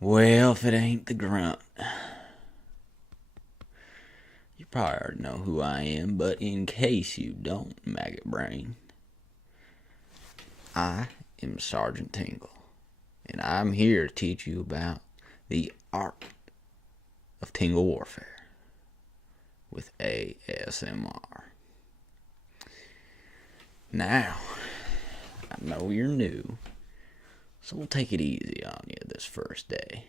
Well, if it ain't the grunt. You probably already know who I am, but in case you don't, maggot brain, I am Sargent Tingle, and I'm here to teach you about the art of tingle warfare with ASMR. Now, I know you're new, so we'll take it easy on you this first day.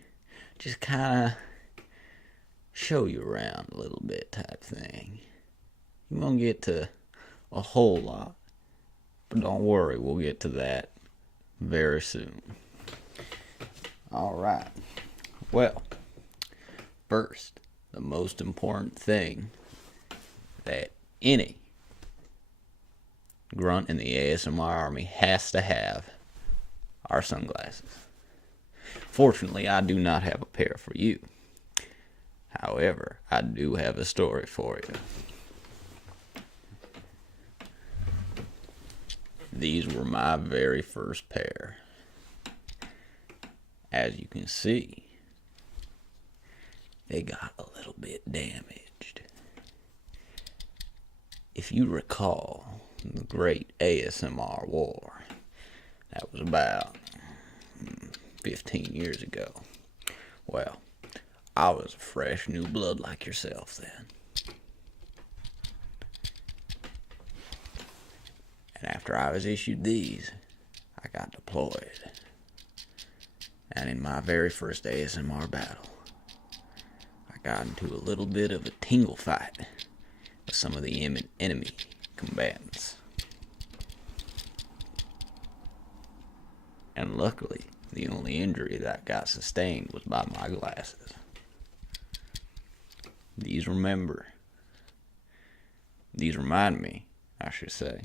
Just kind of show you around a little bit type thing. You won't get to a whole lot, but don't worry, we'll get to that very soon. Alright, well, first, the most important thing that any grunt in the ASMR army has to have are sunglasses. Fortunately, I do not have a pair for you. However, I do have a story for you. These were my very first pair. As you can see, they got a little bit damaged. If you recall the great ASMR war, that was about 15 years ago. Well, I was a fresh new blood like yourself then. And after I was issued these, I got deployed. And in my very first ASMR battle, I got into a little bit of a tingle fight with some of the enemy combatants. And luckily, the only injury that got sustained was by my glasses. These remind me, I should say,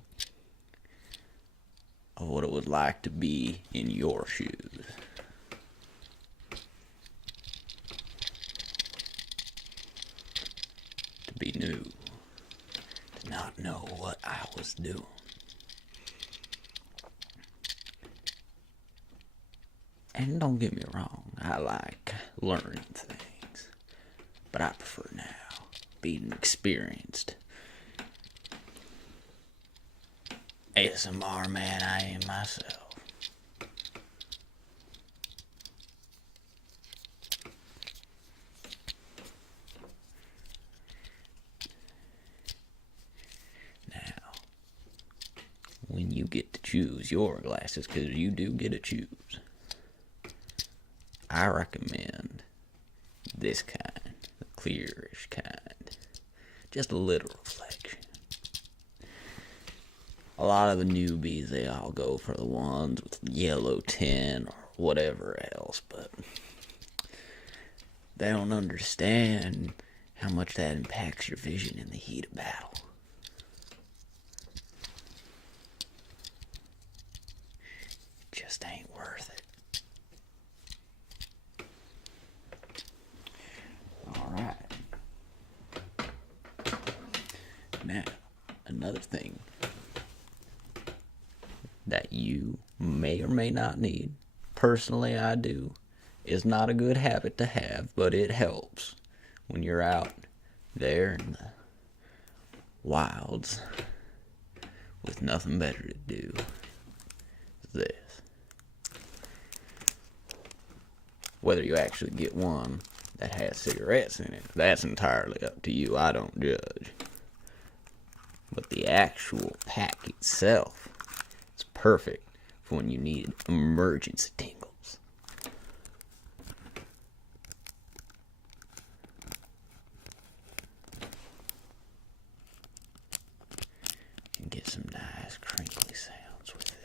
of what it was like to be in your shoes. To be new. To not know what I was doing. And don't get me wrong, I like learning things. But I prefer now being experienced ASMR man I am myself. Now, when you get to choose your glasses, because you do get to choose, I recommend this kind, the clearish kind. Just a little reflection. A lot of the newbies, they all go for the ones with yellow tint or whatever else, but they don't understand how much that impacts your vision in the heat of battle. It just ain't worth it. Alright. Now, another thing that you may or may not need, personally I do, is not a good habit to have, but it helps when you're out there in the wilds with nothing better to do. This. Whether you actually get one that has cigarettes in it, that's entirely up to you. I don't judge. But the actual pack itself is perfect for when you need emergency tingles. You can get some nice crinkly sounds with it.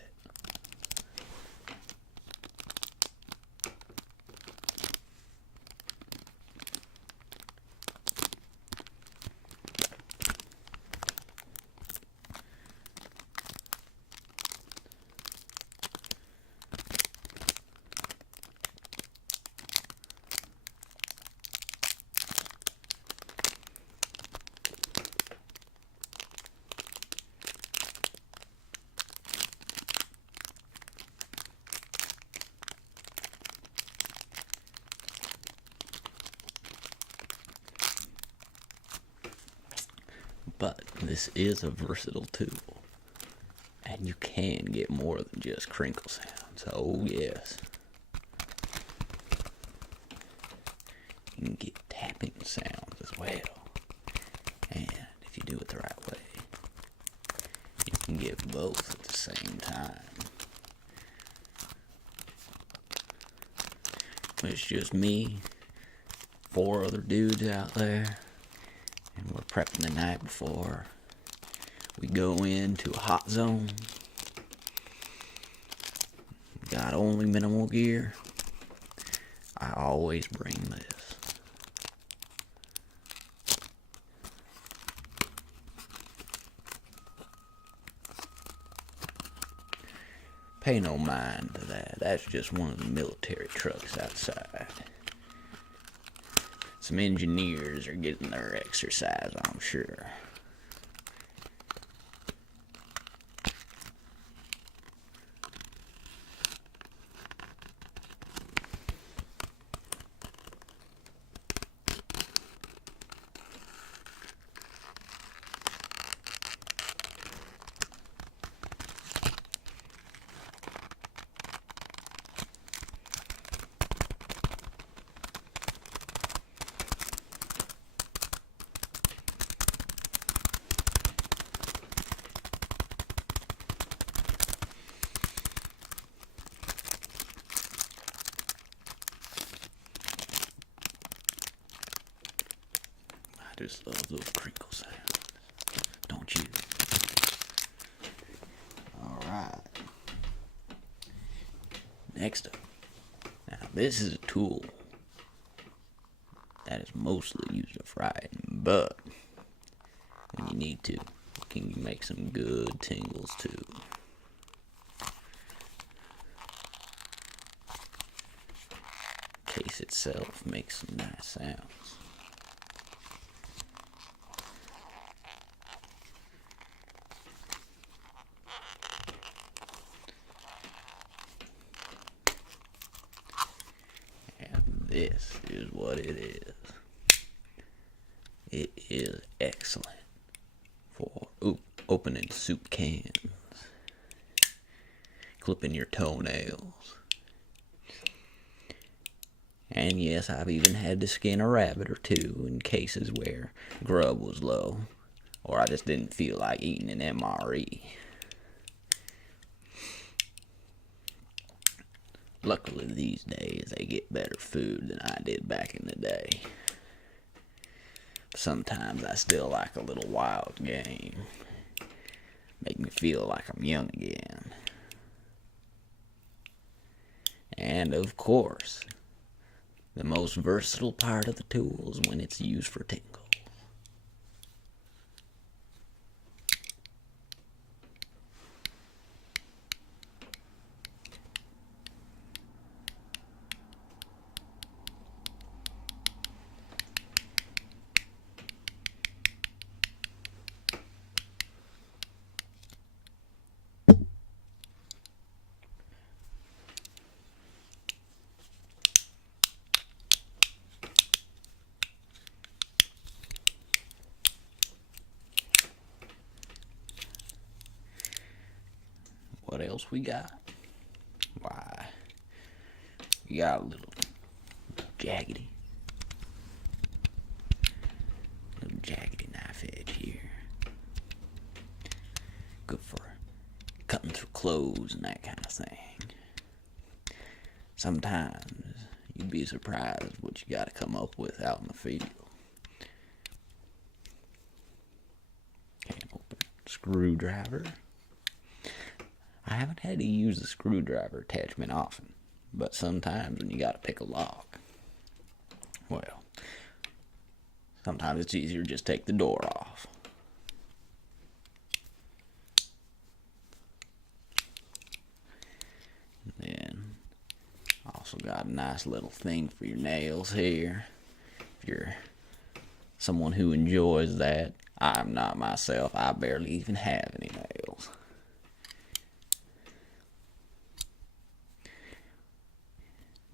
But this is a versatile tool, and you can get more than just crinkle sounds. Oh yes. You can get tapping sounds as well. And if you do it the right way, you can get both at the same time. It's just me, 4 other dudes out there, and we're prepping the night before we go into a hot zone. Got only minimal gear. I always bring this. Pay no mind to that. That's just one of the military trucks outside. Some engineers are getting their exercise, I'm sure. I just love those crinkle sounds, don't you? Alright. Next up. Now, this is a tool that is mostly used for frying, but when you need to, can you make some good tingles too? Case itself makes some nice sounds. This is what it is. It is excellent for opening soup cans, clipping your toenails, and yes, I've even had to skin a rabbit or two in cases where grub was low, or I just didn't feel like eating an MRE. Luckily these days they get better food than I did back in the day. Sometimes I still like a little wild game. Make me feel like I'm young again. And of course, the most versatile part of the tool is when it's used for tingles. What else we got? Why, we got a little jaggedy knife edge here. Good for cutting through clothes and that kind of thing. Sometimes you'd be surprised what you gotta come up with out in the field. Can't open screwdriver. I haven't had to use the screwdriver attachment often, but sometimes when you gotta pick a lock, well, sometimes it's easier to just take the door off. And then, also got a nice little thing for your nails here. If you're someone who enjoys that, I'm not myself. I barely even have any nails.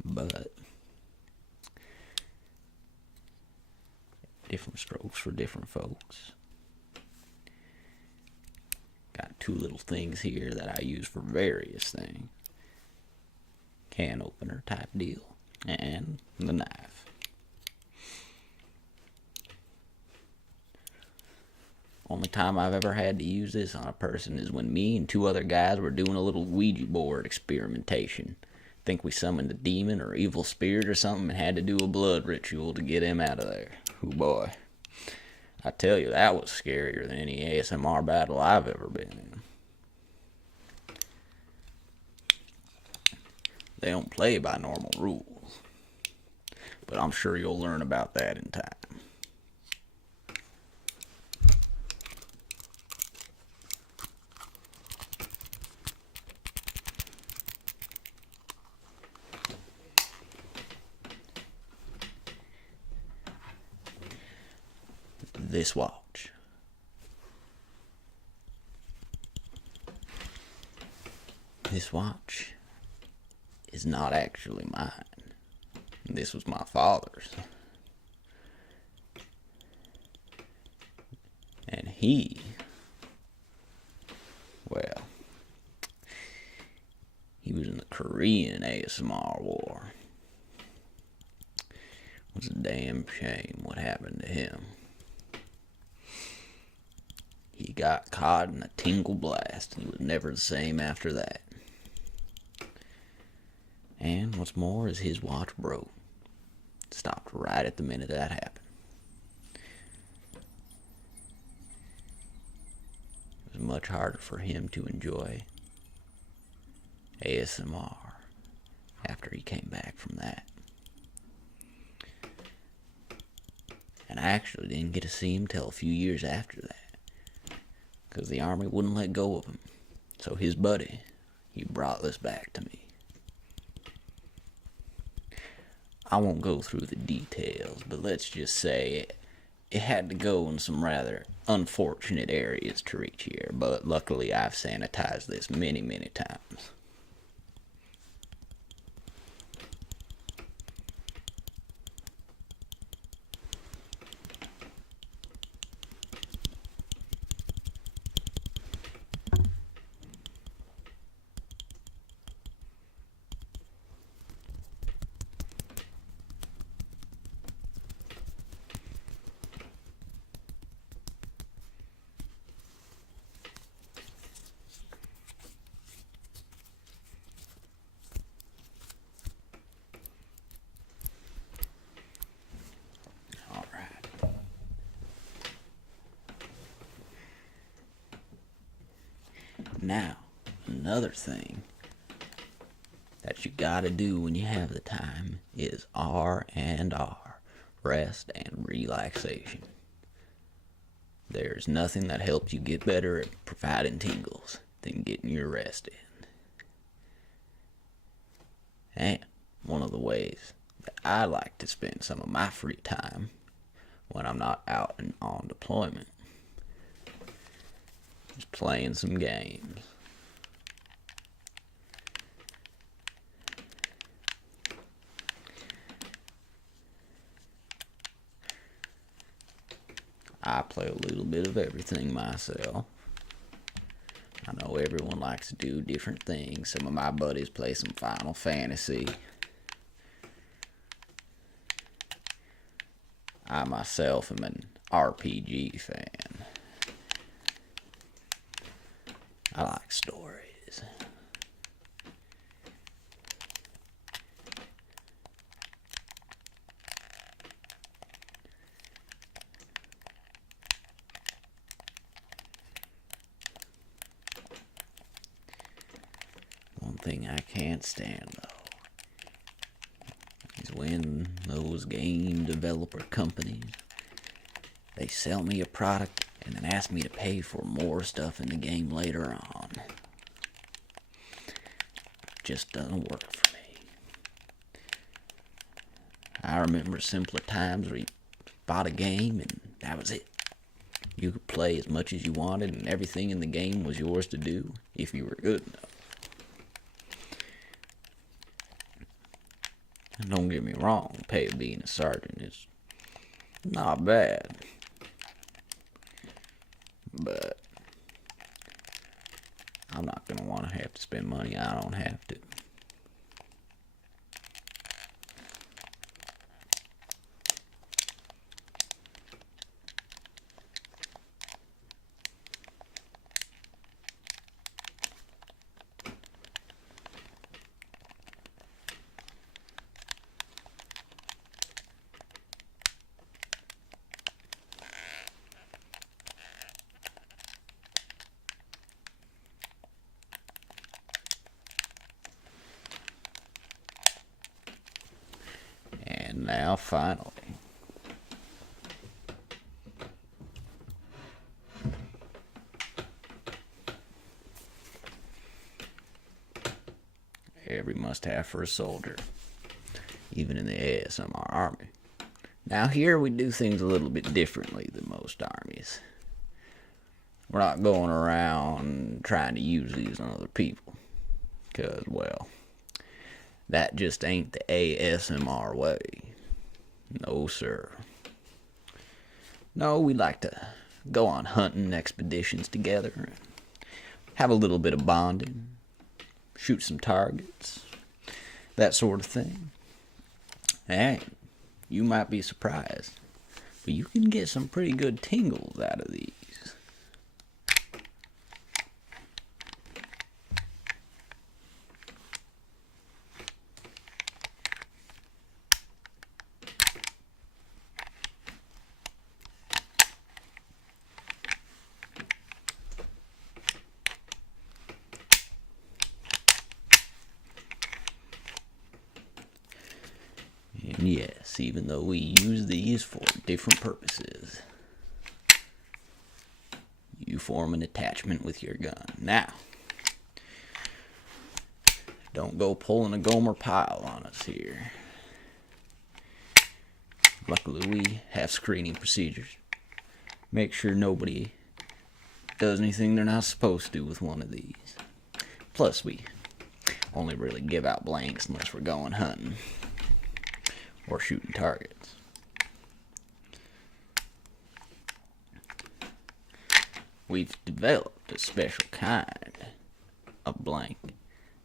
But different strokes for different folks. two little things here that I use for various things. Can opener type deal. And the knife. Only time I've ever had to use this on a person is when me and two other guys were doing a little Ouija board experimentation. Think we summoned a demon or evil spirit or something and had to do a blood ritual to get him out of there. Oh boy. I tell you, that was scarier than any ASMR battle I've ever been in. They don't play by normal rules. But I'm sure you'll learn about that in time. This watch. This watch is not actually mine. This was my father's. And he, well, he was in the Korean ASMR war. It was a damn shame what happened to him. He got caught in a tingle blast. He was never the same after that. And what's more is his watch broke. Stopped right at the minute that happened. It was much harder for him to enjoy ASMR after he came back from that. And I actually didn't get to see him till a few years after that. Because the army wouldn't let go of him. So his buddy, he brought this back to me. I won't go through the details, but let's just say it had to go in some rather unfortunate areas to reach here. But luckily I've sanitized this many, many times. Now, another thing that you gotta do when you have the time is R&R, rest and relaxation. There's nothing that helps you get better at providing tingles than getting your rest in. And one of the ways that I like to spend some of my free time when I'm not out and on deployment is playing some games. I play a little bit of everything myself. I know everyone likes to do different things. Some of my buddies play some Final Fantasy. I myself am an RPG fan. I like stories. One thing I can't stand, though, is when those game developer companies, they sell me a product and then ask me to pay for more stuff in the game later on. It just doesn't work for me. I remember simpler times where you bought a game and that was it. You could play as much as you wanted and everything in the game was yours to do if you were good enough. And don't get me wrong, the pay of being a sergeant is not bad. But I'm not going to want to have to spend money I don't have to. And now finally, every must-have for a soldier, even in the ASMR army. Now here we do things a little bit differently than most armies. We're not going around trying to use these on other people, because, well, that just ain't the ASMR way. No, sir. No, we like to go on hunting expeditions together, and have a little bit of bonding, shoot some targets, that sort of thing. And you might be surprised, but you can get some pretty good tingles out of these. And yes, even though we use these for different purposes, you form an attachment with your gun. Now, don't go pulling a Gomer Pyle on us here. Luckily, we have screening procedures. Make sure nobody does anything they're not supposed to with one of these. Plus, we only really give out blanks unless we're going hunting or shooting targets. We've developed a special kind of blank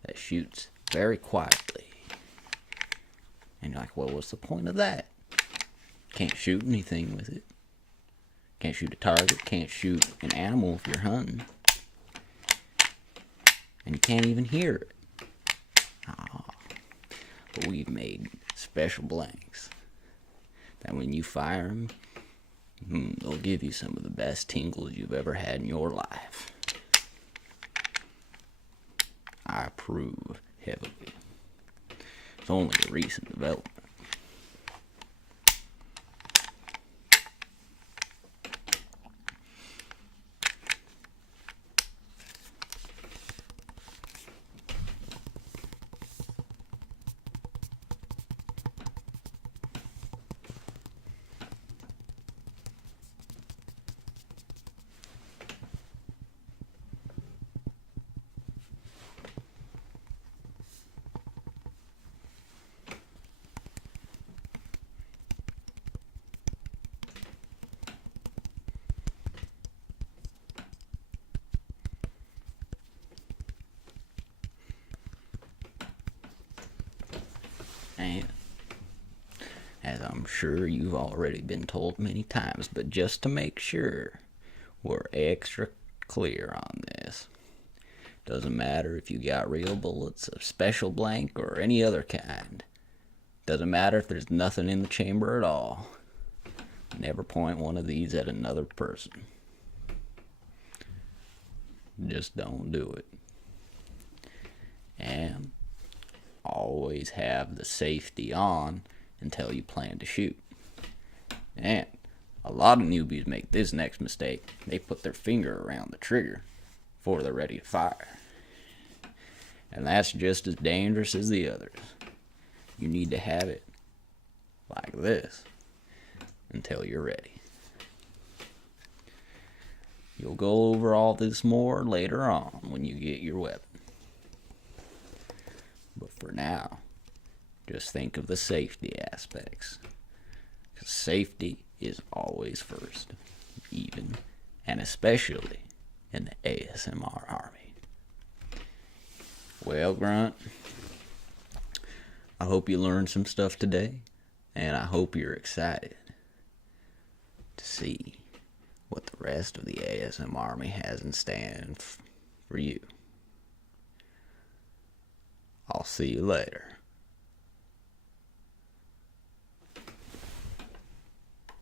that shoots very quietly. And you're like, well, what's the point of that? Can't shoot anything with it. Can't shoot a target, can't shoot an animal if you're hunting. And you can't even hear it. But we've made special blanks that when you fire them, they'll give you some of the best tingles you've ever had in your life. I approve heavily. It's only a recent development. And as I'm sure you've already been told many times, but just to make sure we're extra clear on this, doesn't matter if you got real bullets, a special blank, or any other kind. Doesn't matter if there's nothing in the chamber at all. Never point one of these at another person. Just don't do it. And always have the safety on until you plan to shoot. And a lot of newbies make this next mistake. They put their finger around the trigger before they're ready to fire. And that's just as dangerous as the others. You need to have it like this until you're ready. You'll go over all this more later on when you get your weapon. But for now, just think of the safety aspects. Because safety is always first, even and especially in the ASMR Army. Well, Grunt, I hope you learned some stuff today, and I hope you're excited to see what the rest of the ASM Army has in stand for you. I'll see you later.